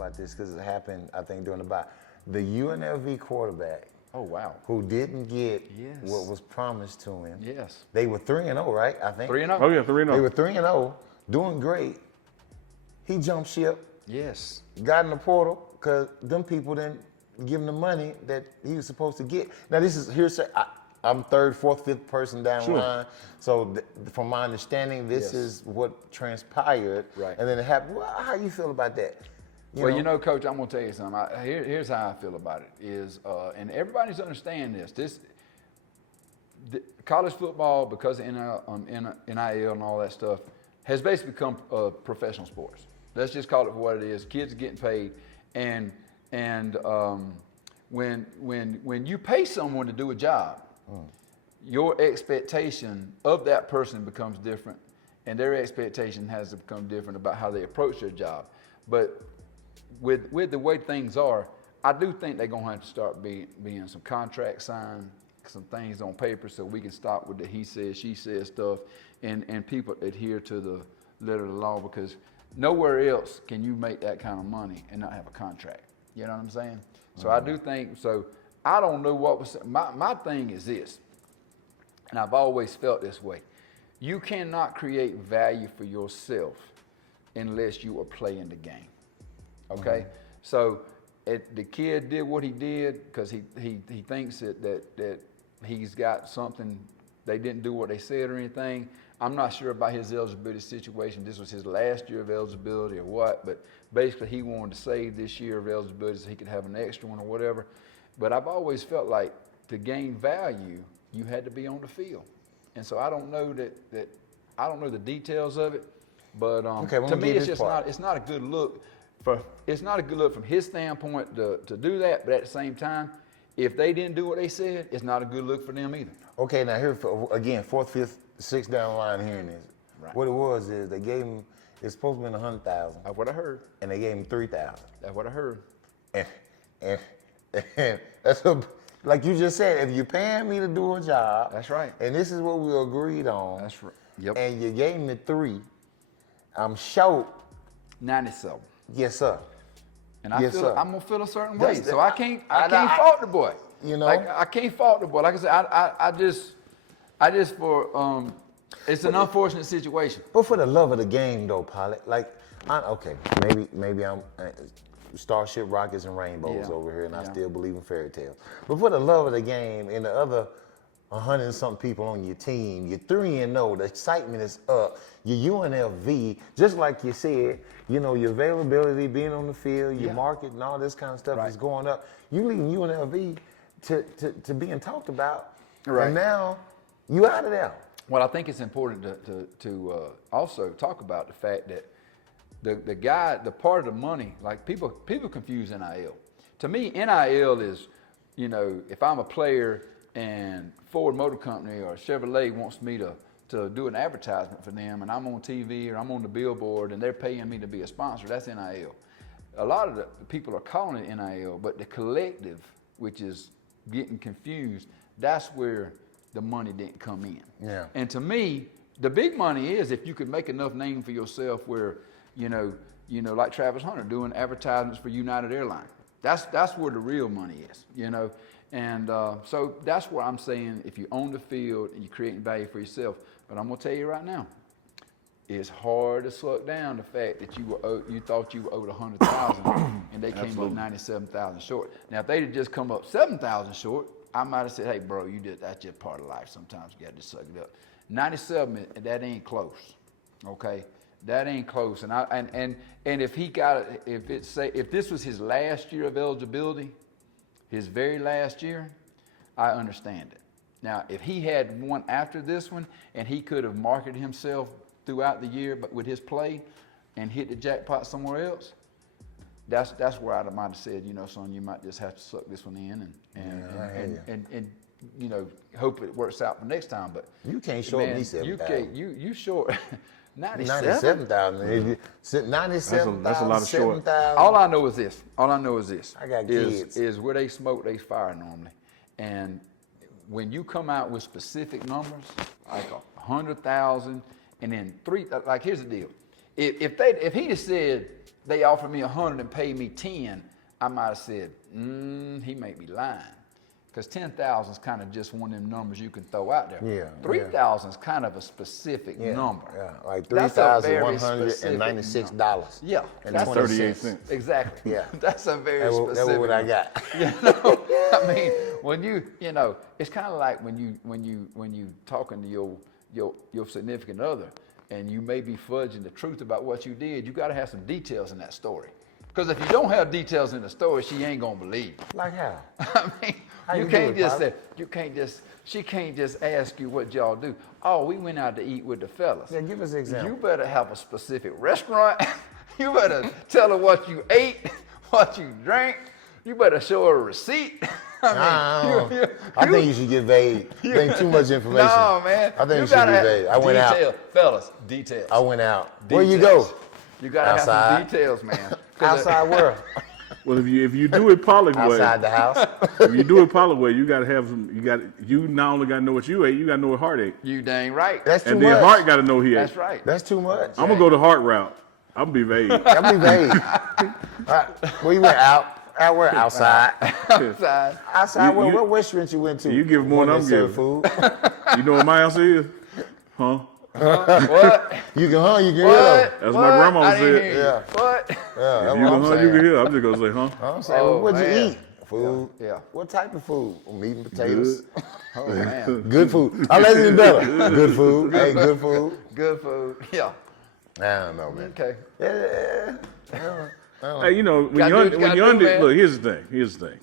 about this because it happened, I think, during the bye. The UNLV quarterback. Oh, wow. Who didn't get Yes. what was promised to him. Yes. They were 3-0, right? I think. 3-0. Oh, yeah, 3-0. They were 3-0, doing great. He jumped ship, Yes. got in the portal because them people didn't give him the money that he was supposed to get. Now this is hearsay. I'm third, fourth, fifth person down the line. So from my understanding, this is what transpired. Right. And then it happened. Well, how you feel about that? You know, Coach, I'm gonna tell you something. Here's how I feel about it. And everybody needs to understand this. College football, because of NIL and all that stuff, has basically become professional sports. Let's just call it for what it is. Kids are getting paid, and when you pay someone to do a job, your expectation of that person becomes different, and their expectation has to become different about how they approach their job. But with the way things are, I do think they're gonna have to start being some contracts signed, some things on paper, so we can stop with the he says, she says stuff, and people adhere to the letter of the law, because nowhere else can you make that kind of money and not have a contract. You know what I'm saying? So I do think, so I don't know what was, my thing is this, and I've always felt this way. You cannot create value for yourself unless you are playing the game, okay? So the kid did what he did because he thinks that he's got something, they didn't do what they said or anything. I'm not sure about his eligibility situation. This was his last year of eligibility or what, but basically he wanted to save this year of eligibility so he could have an extra one or whatever. But I've always felt like to gain value, you had to be on the field. And so I don't know that I don't know the details of it, but to me it's just not, it's not a good look from his standpoint to do that, but at the same time, if they didn't do what they said, it's not a good look for them either. Okay, now here again, fourth, fifth, sixth down the line hearing this. Right. What it was is they gave him, it's supposed to be 100,000. That's what I heard. And they gave him 3,000. That's what I heard. And that's like you just said, if you're paying me to do a job, That's right. And this is what we agreed on. That's right. Yep. And you gave me 3. I'm short. 97. Yes, sir. And I Yes, feel sir. I'm gonna feel a certain way, That's so the- I can't I- fault the boy. You know? like I can't fault the boy. Like I said, I just for it's an unfortunate situation. But for the love of the game, though, Pilot, like, okay, maybe I'm Starship Rockets and Rainbows Yeah. over here, and I Yeah. still believe in fairy tales. But for the love of the game and the other 100 and something people on your team, you're 3-0, the excitement is up. Your UNLV, just like you said, you know, your availability, being on the field, your Yeah. market, and all this kind of stuff Right. is going up. You leaving UNLV to being talked about, Right. and now you out of there. Well, I think it's important to also talk about the fact that the part of the money, like people confuse NIL. To me, NIL is, you know, if I'm a player and Ford Motor Company or Chevrolet wants me to do an advertisement for them, and I'm on TV or I'm on the billboard and they're paying me to be a sponsor, that's NIL. A lot of the people are calling it NIL, but the collective, which is getting confused, that's where the money didn't come in. Yeah. And to me, the big money is if you could make enough name for yourself where, you know, like Travis Hunter doing advertisements for United Airlines. That's where the real money is, you know. And so that's what I'm saying. If you own the field and you're creating value for yourself, but I'm gonna tell you right now, it's hard to slow down the fact that you thought you were owed 100,000 and they came up 97,000 short. Now if they'd have just come up 7,000 short, I might have said, hey bro, that's just part of life. Sometimes you gotta just suck it up. 97, that ain't close. Okay? That ain't close. And if he got if this was his last year of eligibility, his very last year, I understand it. Now, if he had one after this one and he could have marketed himself throughout the year, but with his play and hit the jackpot somewhere else, that's where I might have said, you know, son, you might just have to suck this one in and you know, hope it works out for next time. But You can't short man, me 7,000. you short 97? 97,000. 97,000. That's a lot of short. 7,000. All I know is this. I got kids. Is where they smoke, they fire normally. And when you come out with specific numbers, like 100,000, and then 3, like here's the deal. If he'd have said they offered me 100 and paid me 10, I might have said, he may be lying. Because 10,000 is kind of just one of them numbers you can throw out there. Yeah, 3,000 is kind of a specific number. Yeah, like That's a very $3,196. Yeah, And that's 38 cents. Exactly. Yeah. That's a very That's specific. what I number. got. You know, I mean, when you know, it's kind of like when you talking to your significant other, and you may be fudging the truth about what you did. You got to have some details in that story, because if you don't have details in the story, she ain't gonna believe. Like how? I mean, How you you can't do it, just Pop? say she can't just ask you what y'all do. Oh, we went out to eat with the fellas. Yeah, give us an example. You better have a specific restaurant. You better tell her what you ate, what you drank. You better show her a receipt. I think you should get vague. I think too much information. No, man. I think you should gotta be have vague. I went detail. out. Fellas, details. I went out. Where you go? Details. You gotta have Outside. some details, man. 'Cause, Outside where? Well, if you do it Pollock way, Outside the house. if you do it Pollock way, you gotta have some. You not only gotta know what you ate, you gotta know what Hart ate, You dang right. That's too and much. then Hart gotta know he ate. That's right. That's too much. I'm gonna go the Hart route. I'm gonna be vague. I'll be vague. Where you went out? Out where? Outside. Outside. Outside. You- What restaurant you went to? you give more than One I'm that served giving. food. You know what my answer is? Huh? What? You can you can hear What? That's What? my grandma I didn't said. hear you. Yeah. What? Yeah, If that's you what can I'm huh, you saying. can hear. I'm just gonna say, huh? I'm saying, Oh, what'd you man. eat? Food. Yeah. What type of food? Meat and potatoes. Good. Oh man. Good food. I like it better. Good food. Hey, good food. Good food. Yeah. I don't know, man. Okay. Yeah. Hey, you know, when Gotta you're do what you gotta do, under, man. look, here's the thing.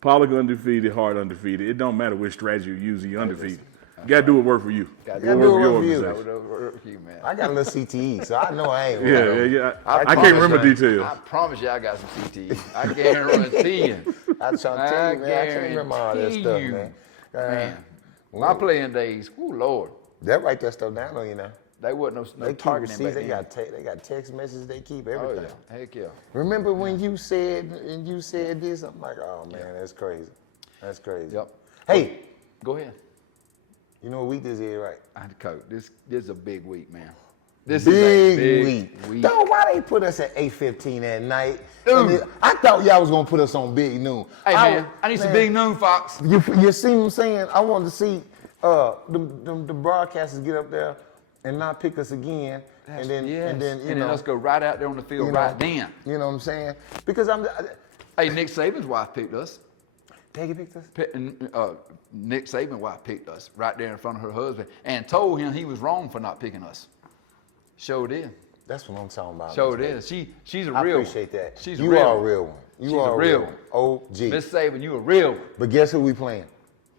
Pollock undefeated, Hart undefeated. It don't matter which strategy you use, you undefeated. You gotta do what work for you. Gotta do what work for you. That organization. would work for you, man. I got a little CTE, so I know I ain't. Yeah. I I can't promise remember you. details. I promise you I got some CTE. I guarantee you. I try to tell you, man. I can't remember all that stuff, guarantee man. Man, my playing days, oh Lord, They write that stuff down on you now. they wasn't no They keep targeting receipts. back They then. got text messages. They keep Oh everything. yeah, heck yeah. Remember when you said this? I'm like, oh man, that's crazy. That's crazy. Yep. Hey, Go ahead. you know what week this is, right? I coach. This is a big week, man. This Big is a big week. week. Dog, why they put us at 8:15 at night? Dude. And then- I thought y'all was gonna put us on Big Noon. Hey man, I need some man, big noon, Fox. You see what I'm saying? I wanted to see the broadcasters get up there and not pick us again, and then Yes. you know, let's go right out there on the field you know, right then. You know what I'm saying? Because Hey, Nick Saban's wife picked us. Peggy picked us. Nick Saban's wife picked us right there in front of her husband and told him he was wrong for not picking us. Sure did. That's what I'm talking about. Sure Miss did. She's a I real appreciate one. that. She's You a real are a one. real one. You She's are a real one. OG. Miss Saban, you a real one. But guess who we playing?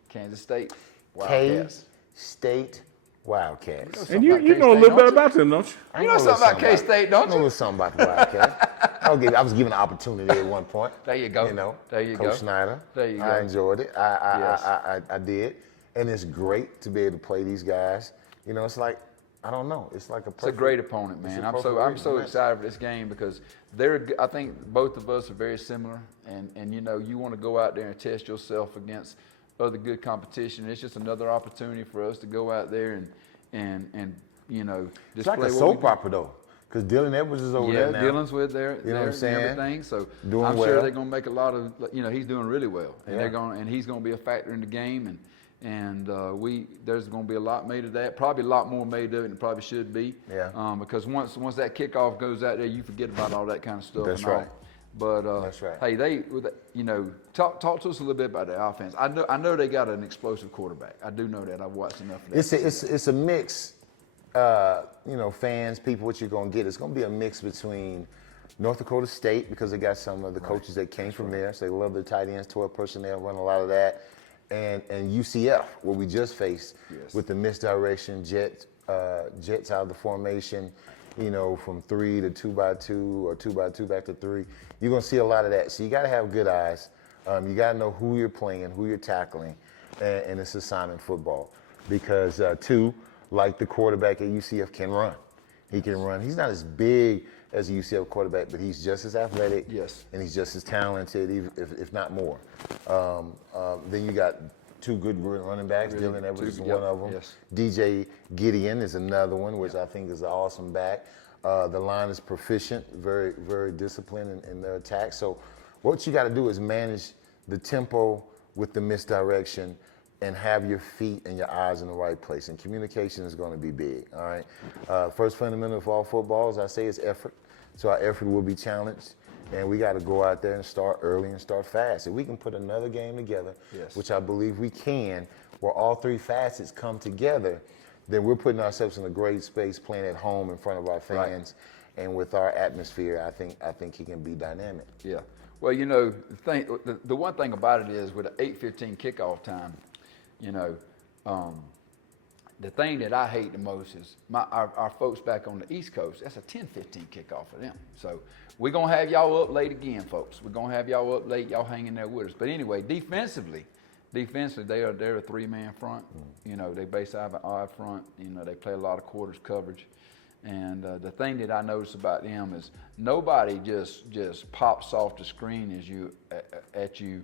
Kansas State. K Wildcats. State Wildcats. And you about know a K-State, little don't bit you? about them, don't you? I You know a little something about K-State, don't I know a you? little something about the Wildcats. I was given an opportunity at one point. There you go. You know, There you Coach go. Snyder. There you I go. enjoyed it. Yes. I did, and it's great to be able to play these guys. You know, it's like I don't know. It's like It's a great opponent, it's man. a I'm perfect so match. excited for this game because I think both of us are very similar, and you know you want to go out there and test yourself against other good competition. It's just another opportunity for us to go out there and you know It's display like a what soap we do. opera though, because Dylan Edwards is over Yeah, there now. Dylan's with there, You know what I'm and saying? everything. So Doing I'm well. sure they're gonna make a lot of. You know, he's doing really well, and Yeah. he's gonna be a factor in the game, and there's gonna be a lot made of that. Probably a lot more made of it than probably should be. Yeah. Because once that kickoff goes out there, you forget about all that kind of stuff. That's and all. right. But That's right. hey, you know, talk to us a little bit about the offense. I know they got an explosive quarterback. I do know that. I've watched enough of that. It's a mix. You know, fans, people, what you're gonna get. It's gonna be a mix between North Dakota State because they got some of the coaches that came from there, so they love their tight ends, 12 personnel, run a lot of that, and UCF, where we just faced with the misdirection, jets out of the formation, you know, from 3 to 2x2 or 2x2 back to 3. You're gonna see a lot of that. So you gotta have good eyes. You gotta know who you're playing, who you're tackling, and it's assignment football because like the quarterback at UCF can run. He can run. He's not as big as a UCF quarterback, but he's just as athletic. Yes. And he's just as talented, if not more. Then you got two good running backs. Really, Dylan Edwards is two- one yep, of them. yes. DJ Gideon is another one, which I think is an awesome back. The line is proficient, very, very disciplined in their attack. So what you got to do is manage the tempo with the misdirection and have your feet and your eyes in the right place. And communication is going to be big, all right? First fundamental of all football, as I say, is effort. So our effort will be challenged. And we got to go out there and start early and start fast. If we can put another game together, Yes. which I believe we can, where all three facets come together, then we're putting ourselves in a great space playing at home in front of our fans. And with our atmosphere, I think he can be dynamic. Yeah. Well, you know, the one thing about it is with an 8:15 kickoff time, you know, the thing that I hate the most is our folks back on the East Coast, that's a 10:15 kickoff for them. So we're going to have y'all up late again, folks. We're going to have y'all up late, y'all hanging there with us. But anyway, defensively, they're a three-man front. You know, they base out of an odd front. You know, they play a lot of quarters coverage. And the thing that I notice about them is nobody just pops off the screen at you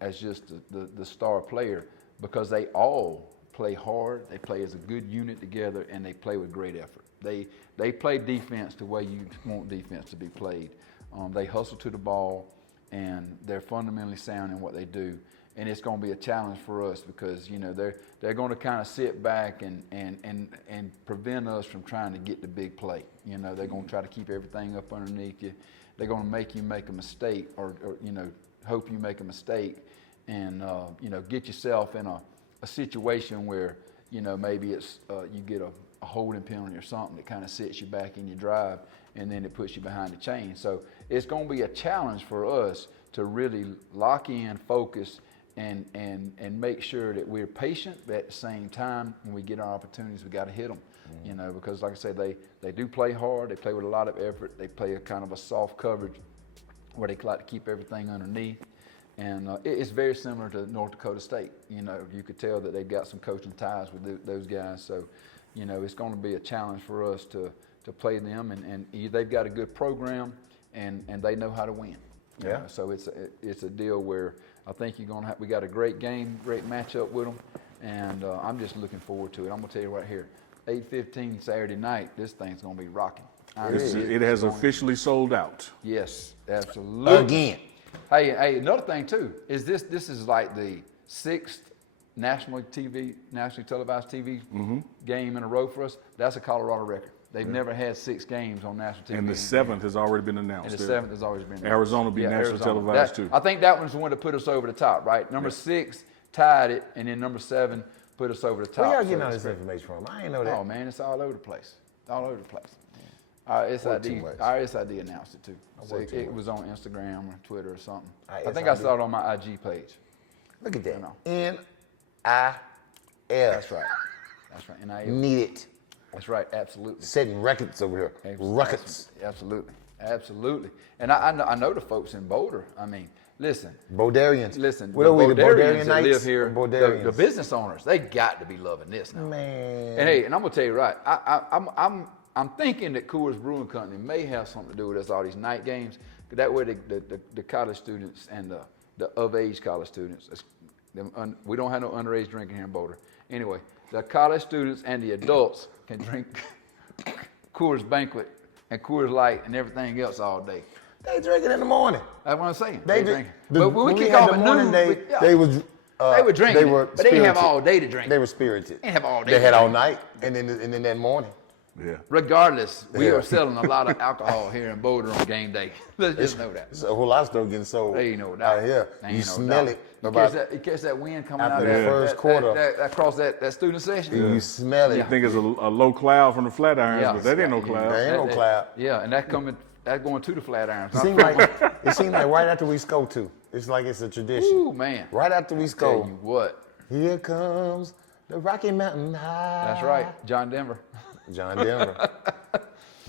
as just the star player, because they all play hard. They play as a good unit together, and they play with great effort. They play defense the way you want defense to be played. They hustle to the ball, and they're fundamentally sound in what they do. And it's going to be a challenge for us because, you know, they're going to kind of sit back and prevent us from trying to get the big play. You know, they're going to try to keep everything up underneath you. They're going to make you make a mistake or you know, hope you make a mistake and, you know, get yourself in a situation where, you know, maybe it's you get a holding penalty or something that kind of sets you back in your drive, and then it puts you behind the chain. So it's going to be a challenge for us to really lock in, focus, and make sure that we're patient, but at the same time, when we get our opportunities, we got to hit them. You know, because like I said, they do play hard. They play with a lot of effort. They play a kind of a soft coverage where they like to keep everything underneath. And it's very similar to North Dakota State. You know, you could tell that they've got some coaching ties with those guys. So, you know, it's going to be a challenge for us to play them. And they've got a good program, and they know how to win. You know? So it's a deal where I think we got a great game, great matchup with them, and I'm just looking forward to it. I'm going to tell you right here, 8:15 Saturday night, this thing's going to be rocking. It has officially sold out. Yes, absolutely. Again. Hey, another thing too is this is like the 6th nationally televised TV game in a row for us. That's a Colorado record. They've never had 6 games on national TV. And the 7th has already been announced. And the 7th has always been announced. Arizona will be national televised too. I think that one's the one that put us over the top, right? Number 6 tied it, and then number 7 put us over the top. Where y'all getting all this information from? I ain't know that. Oh man, it's all over the place. All over the place. Our SID announced it too. So it was on Instagram or Twitter or something. I think I saw it on my IG page. Look at that. You know. NIL. That's right. That's right. NIL. Need it. That's right. Absolutely. Setting records over here. Records. Absolutely. Absolutely. And I know the folks in Boulder. I mean, listen. Bodarians. Listen. What are we, the Bodarians Bodarian that Knights? live here, Bodarians. the business owners, they got to be loving this now. Man. And hey, and I'm gonna tell you right, I'm thinking that Coors Brewing Company may have something to do with us all these night games. That way, the college students and the of age college students, we don't have no underage drinking here in Boulder. Anyway, the college students and the adults can drink Coors Banquet and Coors Light and everything else all day. They drink it in the morning. That's what I'm saying. They drink. drink. But when we when kick had off the at morning, noon, they would drink. They were but they didn't have spirited. all day to drink. They were spirited. They have all day. They had to all drink. night, and then that morning. Yeah. Regardless, we Yeah. are selling a lot of alcohol here in Boulder on game day. Let's just know that. There's a whole lot of stuff getting sold There ain't no doubt. out here. There You ain't no smell doubt. it. You catch that wind coming after out the of first quarter. across that student section. You smell it. I think it's a low cloud from the Flatirons, Yeah. but that ain't no cloud. There ain't no cloud. Yeah, and that going to the Flatirons. It seems like right after we score too. It's like it's a tradition. Ooh, man. Right after we Tell score, you what. here comes the Rocky Mountain High. That's right, John Denver. John Denver.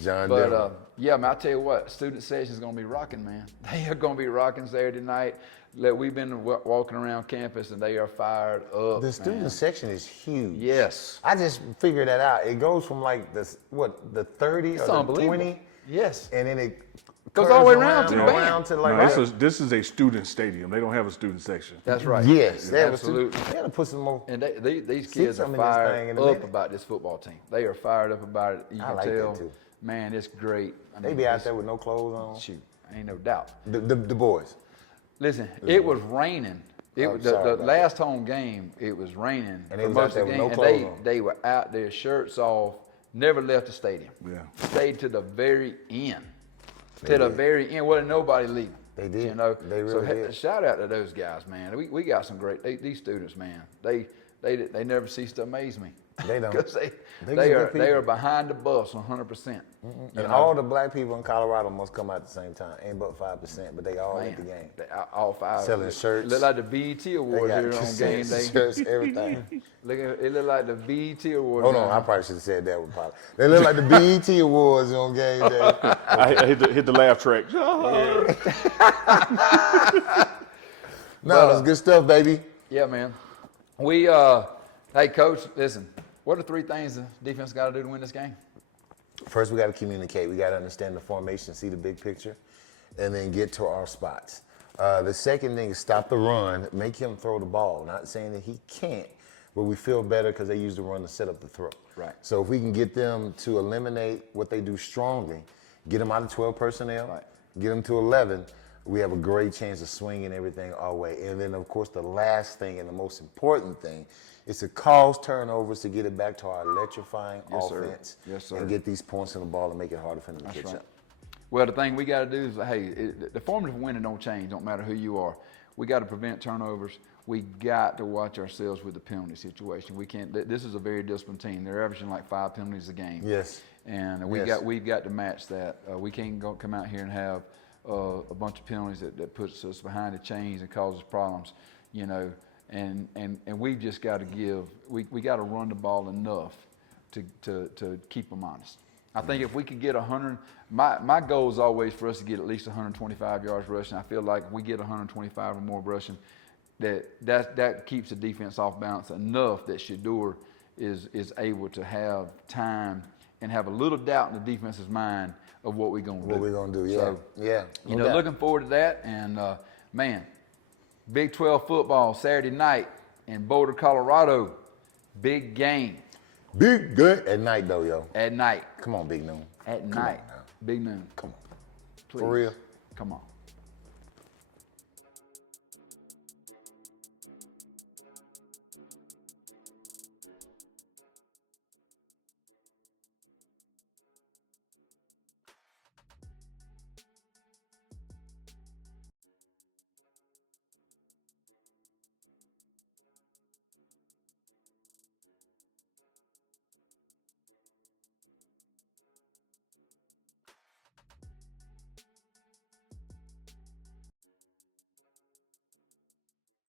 John But Denver. yeah, man, I tell you what, student session's gonna be rocking, man. They are gonna be rocking Saturday night. We've been walking around campus, and they are fired up. The student section is huge. Yes. I just figured that out. It goes from like the 30 It's or the unbelievable. 20, Yes. and then it Goes curves all the way around to the band. around to like No, this is a student stadium. They don't have a student section. That's right. Yes, they have a absolutely. They gotta put some more. And these See kids are some of this thing fired in a up minute. about this football team. They are fired up about it. You I can like tell. that too. man, it's great. I They mean, be out it's- there with no clothes on. Shoot, ain't no doubt. The boys. Listen, it was raining. It I'm was sorry the about last home game. It was raining And they for was out most there of the with game, no and clothes on. they were out there, shirts off, never left the stadium. Yeah. Stayed to the very end. They To the did. very end, wasn't nobody leaving. They did. You know, They so really did. shout out to those guys, man. We got some great. These students, man. They never cease to amaze me. They don't. 'Cause They they good are people. behind the bus 100%. And all the black people in Colorado must come out at the same time. Ain't but 5%, but they all at the game. All five. Selling Look- shirts. Look like the BET They Awards got here on game day. shirts, everything. It look like the BET Awards. Hold on, I probably should have said that with Pop. They look like the BET Awards on game day. I hit the laugh track. No, that's good stuff, baby. Yeah, man. We, hey, coach, listen. What are 3 things the defense got to do to win this game? First, we got to communicate. We got to understand the formation, see the big picture, and then get to our spots. The second thing is stop the run, make him throw the ball. Not saying that he can't, but we feel better because they use the run to set up the throw. Right. So if we can get them to eliminate what they do strongly, get them out of 12 personnel, Right. get them to 11, we have a great chance of swinging everything our way. And then, of course, the last thing and the most important thing is to cause turnovers to get it back to our electrifying Yes, sir. offense. Yes, sir. And get these points in the ball and make it harder for them to catch right. up. Well, the thing we got to do is, hey, the formula for winning don't change, don't matter who you are. We got to prevent turnovers. We got to watch ourselves with the penalty situation. We can't. This is a very disciplined team. They're averaging like 5 penalties a game. Yes. And Yes. we've got to match that. We can't come out here and have a bunch of penalties that puts us behind the chains and causes problems, you know. And we've just got to we got to run the ball enough to keep them honest. I think if we could get 100, my goal is always for us to get at least 125 yards rushing. I feel like if we get 125 or more rushing, that keeps the defense off balance enough that Shedeur is able to have time and have a little doubt in the defense's mind of what we're going to do. What we're going to do, yeah. So, yeah. you no know, doubt. looking forward to that. And, man, Big 12 football Saturday night in Boulder, Colorado. Big game Big good at night, though, yo. at night. Come on, Big Noon. At Come night. on now. Big noon. Come on. Please. For real? Come on.